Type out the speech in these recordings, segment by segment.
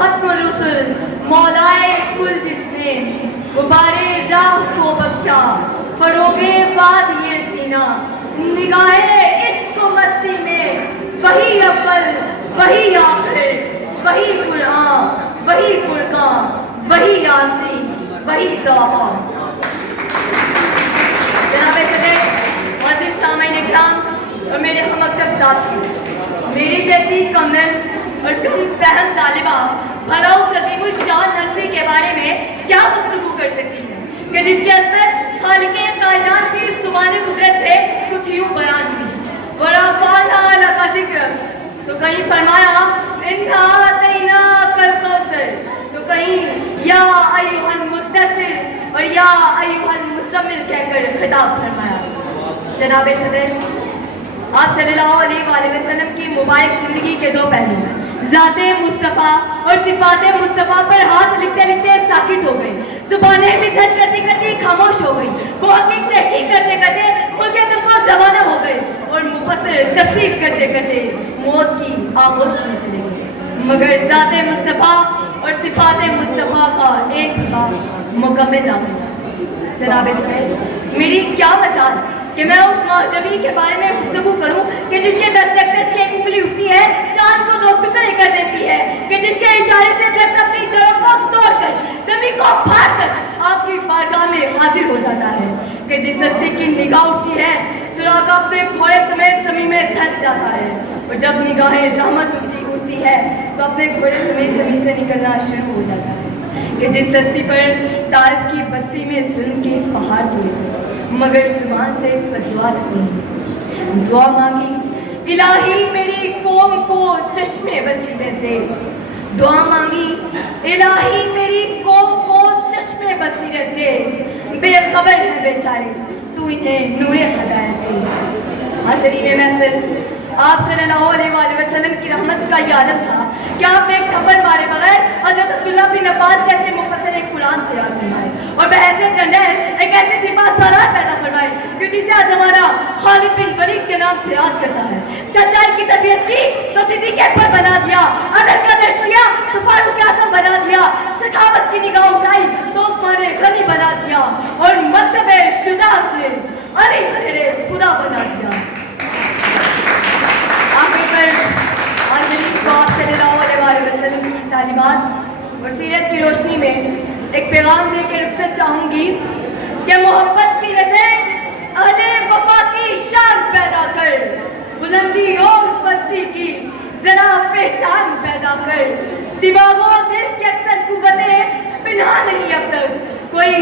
खत्म रुसुल मौलाए कुल जिसने गुबारे राह को बख्शा, फरोगे वादिये सीना, निगाहे इश्क मस्ती में वही अव्वल वही आखिर, वही कुरान वही फुरकान वही यासीन वही तौहा। जनाब सदर, मुअज़्ज़िज़ सामईन इकराम और मेरे हमअक्तब साथी, मेरी जैसी कमल और कम फहम तालिबा भला उस अज़ीमुल शान नस्ली के बारे में क्या गुफ्तगू कर सकती है कि जिसकी अज़मत खालिक़े कायनात की ज़ुबानी कुदरत से कुछ यूँ बयान हुई। वरफ़अना लका ज़िक्र, तो कहीं फरमाया इन्ना अतैना कल कौसर, तो कहीं या अय्युहल मुद्दस्सिर और या अय्युहल मुज़म्मिल कहकर खिताब फरमाया। जनाब सदर, आप सल्लल्लाहु अलैहि वसल्लम की मुबारक ज़िंदगी के दो पहलू हैं, ज़ाते मुस्तफ़ा और सिफ़ाते मुस्तफ़ा पर हाथ लिखते लिखते साकित हो गई, ज़ुबानें भी धड़ करती करती खामोश हो गई, वो हकीक तहकीक करते करते उनके दिल को रवाना हो गए और मुफस्सिर तफसीर करते करते मौत की आगोश में चले गए। मगर ज़ाते मुस्तफ़ा और सिफ़ाते मुस्तफ़ा का एक साथ मुकम्मल दामन। जनाब सदर, मेरी क्या मजाल कि मैं उस मौजवी के बारे में गुफ्तगू करूं कि जिसके दस्तक से एक उंगली उठती है, चांद को दो टुकड़े कर देती है, कि जिसके इशारे से दर्द अपनी जड़ों को तोड़कर जमीन को फाड़ कर आपकी बारगाह में हाजिर हो जाता है, कि जिस हस्ती की निगाह उठती है सुराग अपने घोड़े समेत जमीन में धंस जाता है, और जब निगाहें रहमत उठती है तो अपने घोड़े समेत जमीन से निकलना शुरू हो जाता है, कि जिस हस्ती पर तारिफ की बस्ती में जुल्म के पहाड़ टूटे मगर जुबान से बदुआ नहीं, दुआ मांगी इलाही मेरी कौम को चश्मे बसीरत दे, दुआ मांगी इलाही मेरी कौम को चश्मे बसीरत दे, बेखबर है बेचारे तू इन्हें नूरे हिदायत दे। हाज़रीन महफिल, आप सल्लल्लाहु अलैहि वसल्लम की रहमत का ये आलम था कि आपने एक थप्पड़ मारे बगैर हज़रत अब्दुल्लाह बिन अब्बास जैसे मुफस्सिर कुरान तैयार फरमाए और बहैसियत जनरल एक ऐसे सिपह सालार पैदा फरमाए कि जिसे आज हमारा खालिद बिन वलीद के नाम से याद करता है। सच्चाई की तबीयत की तो सिद्दीक़ अकबर बना दिया, अदल का दर्स लिया तो फारूक आज़म बना दिया, सखावत की निगाह उठाई तो उस्मान गनी बना दिया और मर्तबे शुजाअत ने अली शेरे खुदा बना दिया। आखिर पर सल्लल्लाहु अलैहि वसल्लम की तालीमात और सीरत की रोशनी में एक पैगाम देकर रुखसत चाहूँगी कि मोहब्बत की नज़र अहले वफा की शान पैदा कर, बुलंदी और पस्ती की जरा पहचान पैदा कर, दिमागों दिल की अक्सर कुव्वतें पिन्हा नहीं अब तक, कोई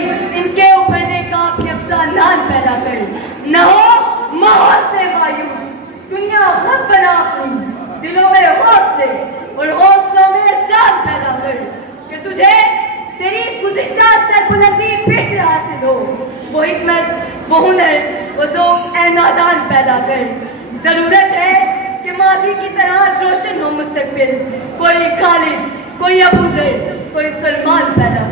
इनके उभरने का भी अफसानान पैदा कर, न हो माहौल से मायूस, दुनिया खुद बना अपनी, दिलों में हौसले और हौसलों में जान पैदा कर, कि तुझे तेरी गुज़िश्ता सरबुलंदी फिर से हासिल हो, वो हिकमत वो हुनर वो ज़ौक़ ए नादान पैदा कर। ज़रूरत है कि माज़ी की तरह रोशन हो मुस्तक़बिल, कोई खालिद कोई अबू ज़र कोई सलमान पैदा